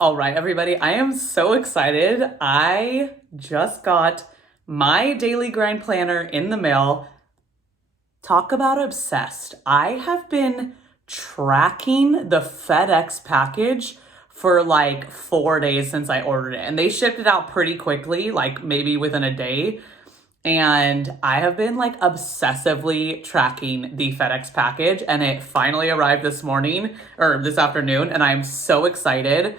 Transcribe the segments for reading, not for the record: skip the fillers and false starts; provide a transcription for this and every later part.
All right, everybody, I am so excited. I just got my daily grind planner in the mail. Talk about obsessed. I have been tracking the FedEx package for like 4 days since I ordered it, and they shipped it out pretty quickly, like maybe within a day. And I have been like obsessively tracking the FedEx package, and it finally arrived this morning or this afternoon, and I'm so excited.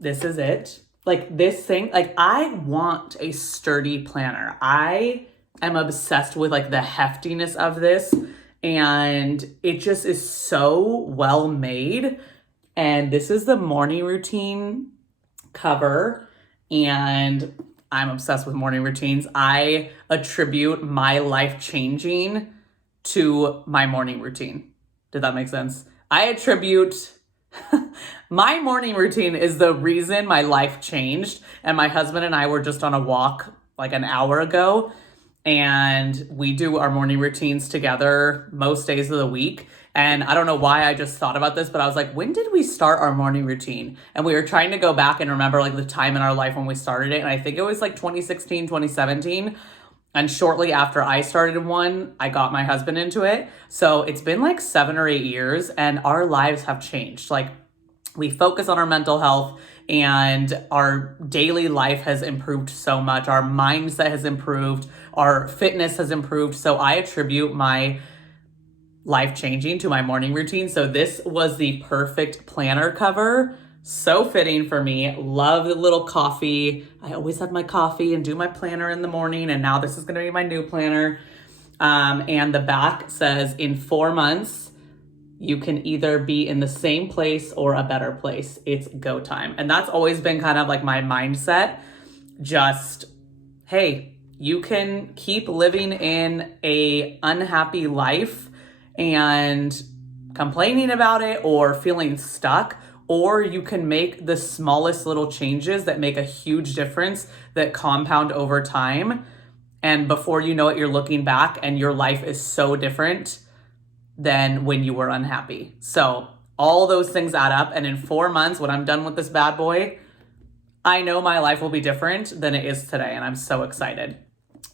This is it. Like this thing, like I want a sturdy planner. I am obsessed with like the heftiness of this, and it just is so well made. And this is the morning routine cover, and I'm obsessed with morning routines. I attribute my life changing to my morning routine. Did that make sense? I attribute my morning routine is the reason my life changed. And my husband and I were just on a walk like an hour ago, and we do our morning routines together most days of the week. And I don't know why I just thought about this, but I was like, when did we start our morning routine? And we were trying to go back and remember like the time in our life when we started it. And I think it was like 2016, 2017. And shortly after I started one, I got my husband into it. So it's been like 7 or 8 years, and our lives have changed. Like, we focus on our mental health, and our daily life has improved so much. Our mindset has improved. Our fitness has improved. So I attribute my life changing to my morning routine. So this was the perfect planner cover. So fitting for me. Love the little coffee. I always have my coffee and do my planner in the morning. And now this is going to be my new planner. And the back says, in 4 months, you can either be in the same place or a better place. It's go time. And that's always been kind of like my mindset. Just, hey, you can keep living in a unhappy life and complaining about it or feeling stuck, or you can make the smallest little changes that make a huge difference that compound over time. And before you know it, you're looking back and your life is so different than when you were unhappy. So all those things add up. And in 4 months, when I'm done with this bad boy, I know my life will be different than it is today. And I'm so excited.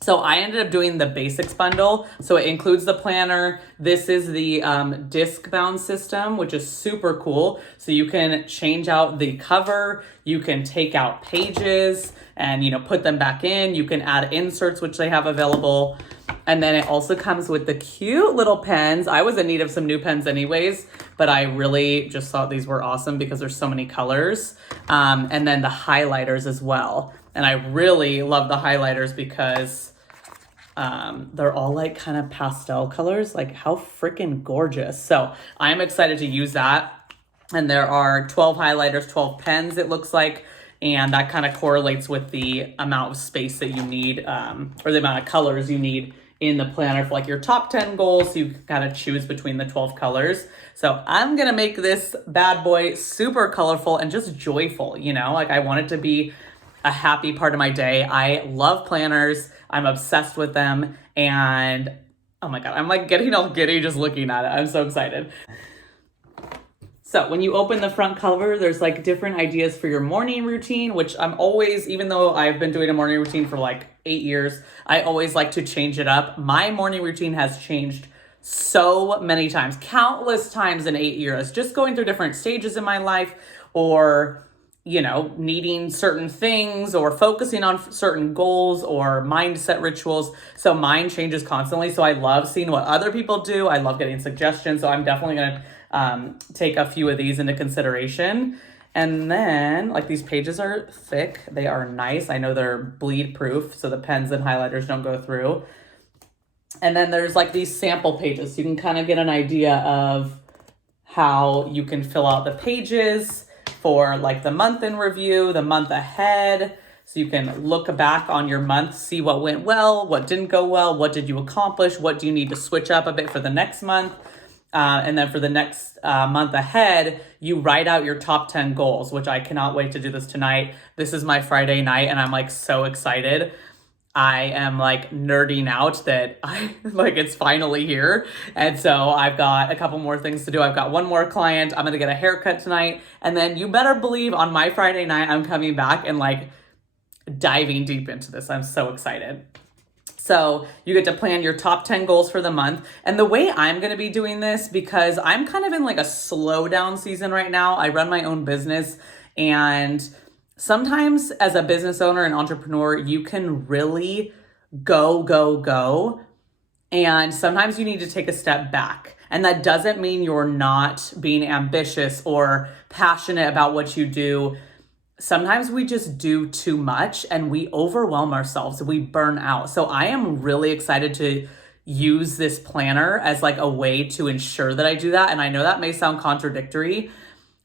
So I ended up doing the basics bundle. So it includes the planner. This is the disc bound system, which is super cool. So you can change out the cover. You can take out pages and, put them back in. You can add inserts, which they have available. And then it also comes with the cute little pens. I was in need of some new pens anyways, but I really just thought these were awesome because there's so many colors. And then the highlighters as well. And I really love the highlighters because they're all like kind of pastel colors. Like, how freaking gorgeous. So I'm excited to use that. And there are 12 highlighters, 12 pens, it looks like. And that kind of correlates with the amount of space that you need, or the amount of colors you need in the planner for like your top 10 goals. So you can kind of choose between the 12 colors. So I'm going to make this bad boy super colorful and just joyful, like I want it to be a happy part of my day. I love planners. I'm obsessed with them. And oh my God, I'm like getting all giddy just looking at it. I'm so excited. So when you open the front cover, there's like different ideas for your morning routine, which I'm always, even though I've been doing a morning routine for like 8 years, I always like to change it up. My morning routine has changed so many times, countless times in 8 years, just going through different stages in my life, or needing certain things or focusing on certain goals or mindset rituals. So mine changes constantly. So I love seeing what other people do. I love getting suggestions. So I'm definitely going to take a few of these into consideration. And then like these pages are thick. They are nice. I know they're bleed proof, so the pens and highlighters don't go through. And then there's like these sample pages. So you can kind of get an idea of how you can fill out the pages for like the month in review, the month ahead. So you can look back on your month, see what went well, what didn't go well, what did you accomplish, what do you need to switch up a bit for the next month. And then for the next month ahead, you write out your top 10 goals, which I cannot wait to do this tonight. This is my Friday night and I'm like so excited. I am like nerding out that I like it's finally here. And so I've got a couple more things to do. I've got one more client. I'm gonna get a haircut tonight. And then you better believe on my Friday night, I'm coming back and like diving deep into this. I'm so excited. So you get to plan your top 10 goals for the month. And the way I'm going to be doing this, because I'm kind of in like a slow down season right now. I run my own business, and sometimes as a business owner and entrepreneur, you can really go. And sometimes you need to take a step back. And that doesn't mean you're not being ambitious or passionate about what you do. Sometimes we just do too much and we overwhelm ourselves. We burn out. So I am really excited to use this planner as like a way to ensure that I do that. And I know that may sound contradictory,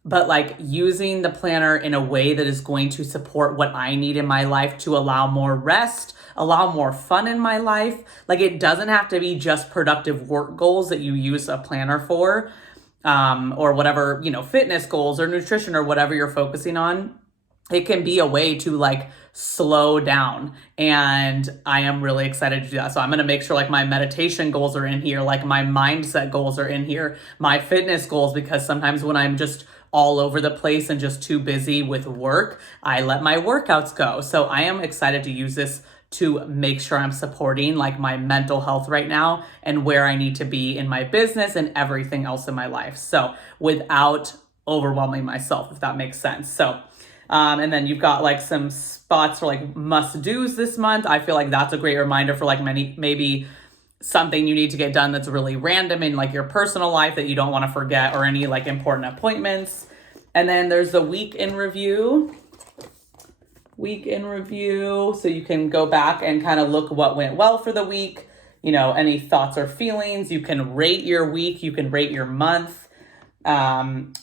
but like using the planner in a way that is going to support what I need in my life to allow more rest, allow more fun in my life. Like it doesn't have to be just productive work goals that you use a planner for, or whatever, fitness goals or nutrition or whatever you're focusing on. It can be a way to like slow down. And I am really excited to do that. So I'm going to make sure like my meditation goals are in here, like my mindset goals are in here, my fitness goals, because sometimes when I'm just all over the place and just too busy with work, I let my workouts go. So I am excited to use this to make sure I'm supporting like my mental health right now and where I need to be in my business and everything else in my life. So without overwhelming myself, if that makes sense. So and then you've got like some spots for like must-dos this month. I feel like that's a great reminder for like maybe something you need to get done that's really random in like your personal life that you don't want to forget, or any like important appointments. And then there's the week in review. So you can go back and kind of look what went well for the week, any thoughts or feelings. You can rate your week, you can rate your month.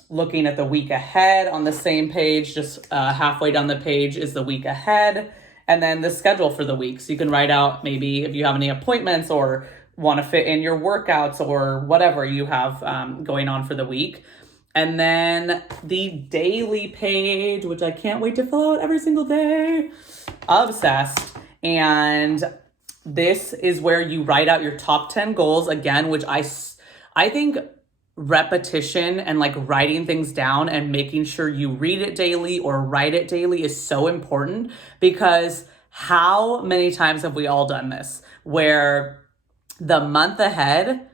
Looking at the week ahead on the same page, just halfway down the page is the week ahead, and then the schedule for the week. So you can write out maybe if you have any appointments or want to fit in your workouts or whatever you have going on for the week. And then the daily page, which I can't wait to fill out every single day. Obsessed. And this is where you write out your top 10 goals again, which I think repetition and like writing things down and making sure you read it daily or write it daily is so important, because how many times have we all done this where the month ahead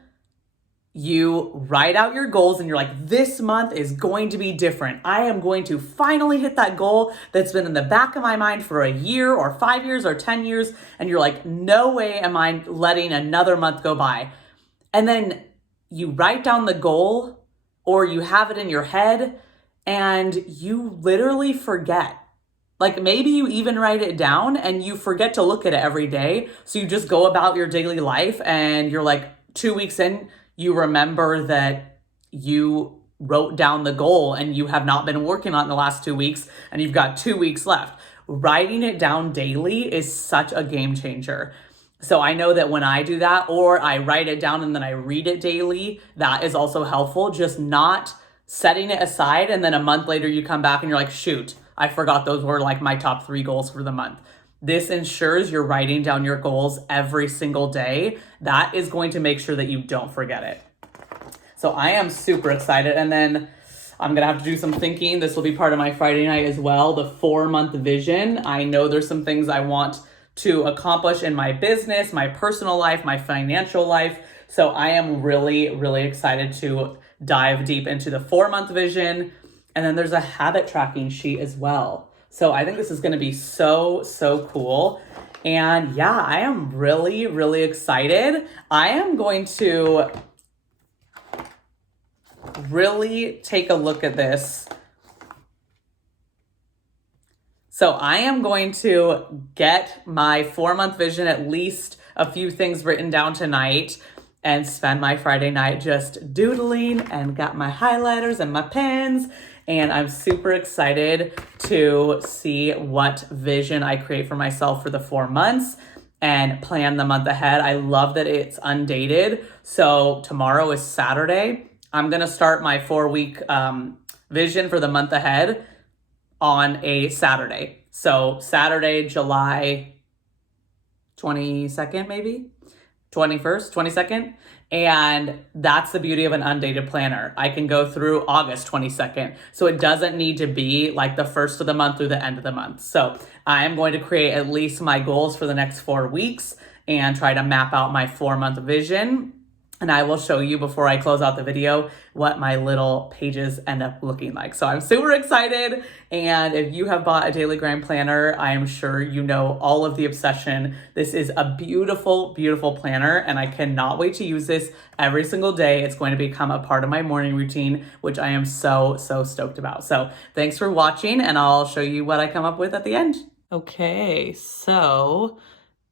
you write out your goals and you're like, this month is going to be different. I am going to finally hit that goal that's been in the back of my mind for a year or 5 years or 10 years. And you're like, no way am I letting another month go by. And then you write down the goal or you have it in your head and you literally forget. Like maybe you even write it down and you forget to look at it every day. So you just go about your daily life and you're like 2 weeks in, you remember that you wrote down the goal and you have not been working on it in the last 2 weeks and you've got 2 weeks left. Writing it down daily is such a game changer. So I know that when I do that, or I write it down and then I read it daily, that is also helpful. Just not setting it aside and then a month later you come back and you're like, shoot, I forgot those were like my top 3 goals for the month. This ensures you're writing down your goals every single day. That is going to make sure that you don't forget it. So I am super excited. And then I'm going to have to do some thinking. This will be part of my Friday night as well. The 4-month vision. I know there's some things I want to accomplish in my business, my personal life, my financial life. So I am really, really excited to dive deep into the 4-month vision. And then there's a habit tracking sheet as well. So I think this is going to be so, so cool. And yeah, I am really, really excited. I am going to really take a look at this. So I am going to get my 4-month vision, at least a few things written down tonight, and spend my Friday night just doodling and got my highlighters and my pens. And I'm super excited to see what vision I create for myself for the 4 months and plan the month ahead. I love that it's undated. So tomorrow is Saturday. I'm going to start my 4-week vision for the month ahead on a Saturday. So Saturday, July 22nd, maybe 21st, 22nd. And that's the beauty of an undated planner. I can go through August 22nd. So it doesn't need to be like the first of the month through the end of the month. So I am going to create at least my goals for the next 4 weeks and try to map out my 4-month vision. And I will show you before I close out the video what my little pages end up looking like. So I'm super excited. And if you have bought a daily grind planner, I am sure you know all of the obsession. This is a beautiful, beautiful planner, and I cannot wait to use this every single day. It's going to become a part of my morning routine, which I am so, so stoked about. So thanks for watching, and I'll show you what I come up with at the end. Okay, so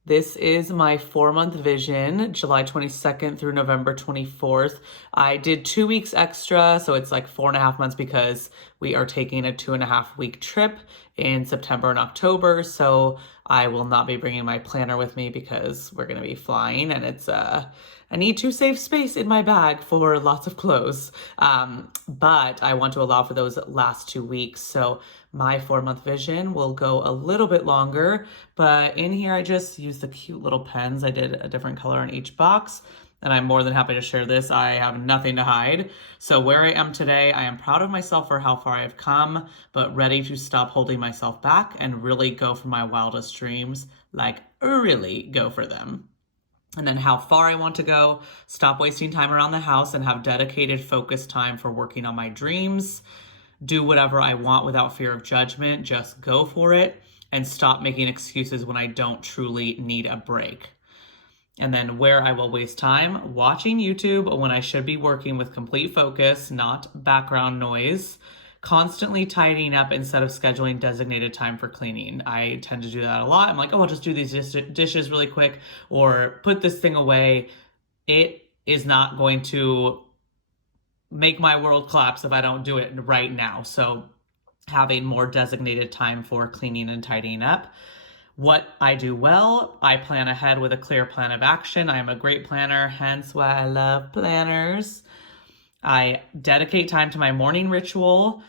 this is my 4-month vision, July 22nd through November 24th. I did 2 weeks extra, so it's like 4.5 months because we are taking a 2.5-week trip in September and October. So I will not be bringing my planner with me because we're going to be flying, and it's I need to save space in my bag for lots of clothes. But I want to allow for those last 2 weeks. So my 4-month vision will go a little bit longer, but in here I just used the cute little pens. I did a different color in each box, and I'm more than happy to share this. I have nothing to hide. So where I am today, I am proud of myself for how far I've come, but ready to stop holding myself back and really go for my wildest dreams, like really go for them. And then how far I want to go, stop wasting time around the house and have dedicated focused time for working on my dreams. Do whatever I want without fear of judgment, just go for it, and stop making excuses when I don't truly need a break. And then where I will waste time, watching YouTube when I should be working with complete focus, not background noise, constantly tidying up instead of scheduling designated time for cleaning. I tend to do that a lot. I'm like, oh, I'll just do these dishes really quick or put this thing away. It is not going to make my world collapse if I don't do it right now. So having more designated time for cleaning and tidying up. What I do well, I plan ahead with a clear plan of action. I am a great planner, hence why I love planners. I dedicate time to my morning ritual.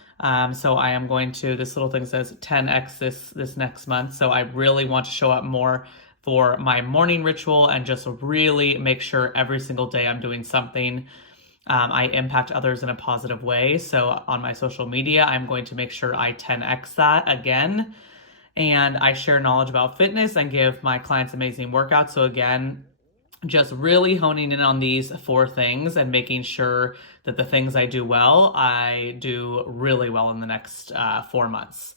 So I am going to, this little thing says 10x this next month. So I really want to show up more for my morning ritual and just really make sure every single day I'm doing something. I impact others in a positive way. So on my social media, I'm going to make sure I 10x that again. And I share knowledge about fitness and give my clients amazing workouts. So again, just really honing in on these 4 things and making sure that the things I do well, I do really well in the next 4 months.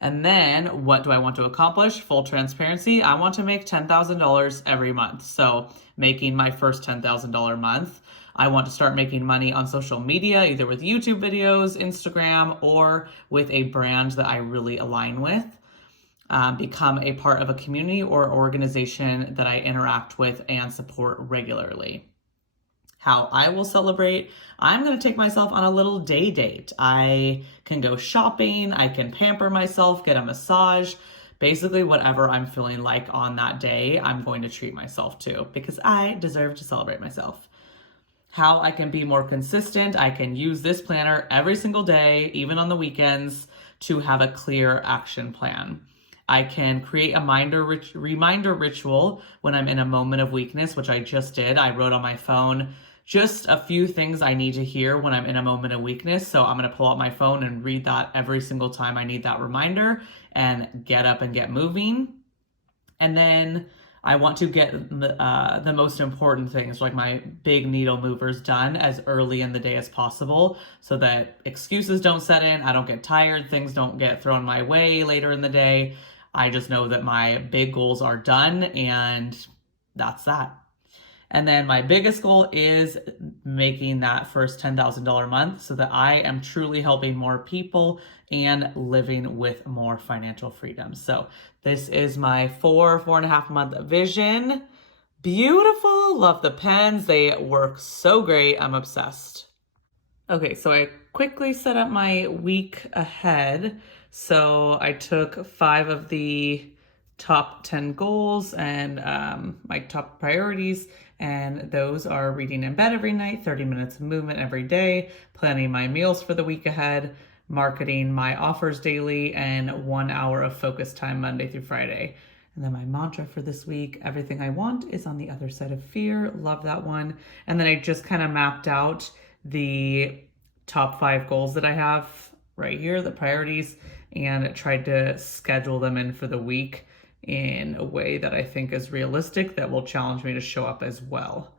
And then what do I want to accomplish? Full transparency. I want to make $10,000 every month. So making my first $10,000 month. I want to start making money on social media, either with YouTube videos, Instagram, or with a brand that I really align with. Become a part of a community or organization that I interact with and support regularly. How I will celebrate, I'm going to take myself on a little day date. I can go shopping, I can pamper myself, get a massage, basically whatever I'm feeling like on that day, I'm going to treat myself to because I deserve to celebrate myself. How I can be more consistent, I can use this planner every single day, even on the weekends, to have a clear action plan. I can create a reminder ritual when I'm in a moment of weakness, which I just did. I wrote on my phone just a few things I need to hear when I'm in a moment of weakness. So I'm going to pull out my phone and read that every single time I need that reminder and get up and get moving. And then I want to get the most important things, like my big needle movers, done as early in the day as possible so that excuses don't set in, I don't get tired, things don't get thrown my way later in the day. I just know that my big goals are done, and that's that. And then my biggest goal is making that first $10,000 month so that I am truly helping more people and living with more financial freedom. So this is my 4.5 month vision. Beautiful. Love the pens. They work so great. I'm obsessed. Okay, so I quickly set up my week ahead. So I took 5 of the top 10 goals and my top priorities, and those are reading in bed every night, 30 minutes of movement every day, planning my meals for the week ahead, marketing my offers daily, and 1 hour of focus time Monday through Friday. And then my mantra for this week, everything I want is on the other side of fear. Love that one. And then I just kind of mapped out the top 5 goals that I have right here, the priorities, and tried to schedule them in for the week in a way that I think is realistic that will challenge me to show up as well.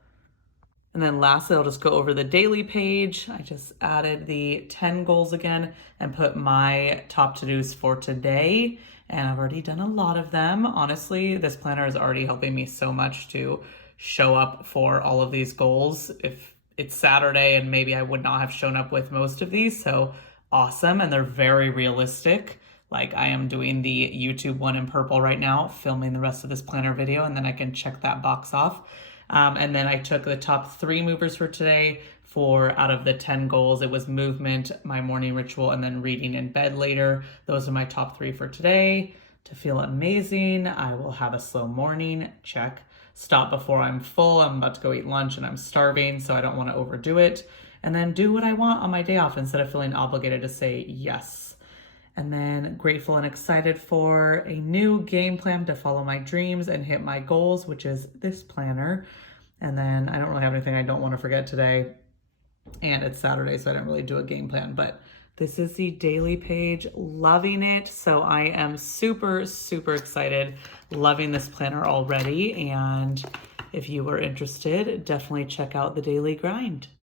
And then lastly, I'll just go over the daily page. I just added the 10 goals again and put my top to-dos for today. And I've already done a lot of them. Honestly, this planner is already helping me so much to show up for all of these goals. If it's Saturday and maybe I would not have shown up with most of these, so awesome. And they're very realistic. Like I am doing the YouTube one in purple right now, filming the rest of this planner video, and then I can check that box off. And then I took the top 3 movers for today. For out of the 10 goals, it was movement, my morning ritual, and then reading in bed later. Those are my top 3 for today. To feel amazing, I will have a slow morning, check. Stop before I'm full, I'm about to go eat lunch and I'm starving, so I don't want to overdo it. And then do what I want on my day off instead of feeling obligated to say yes. And then grateful and excited for a new game plan to follow my dreams and hit my goals, which is this planner. And then I don't really have anything I don't want to forget today. And it's Saturday, so I didn't really do a game plan, but this is the daily page. Loving it. So I am super, super excited. Loving this planner already. And if you are interested, definitely check out the daily grind.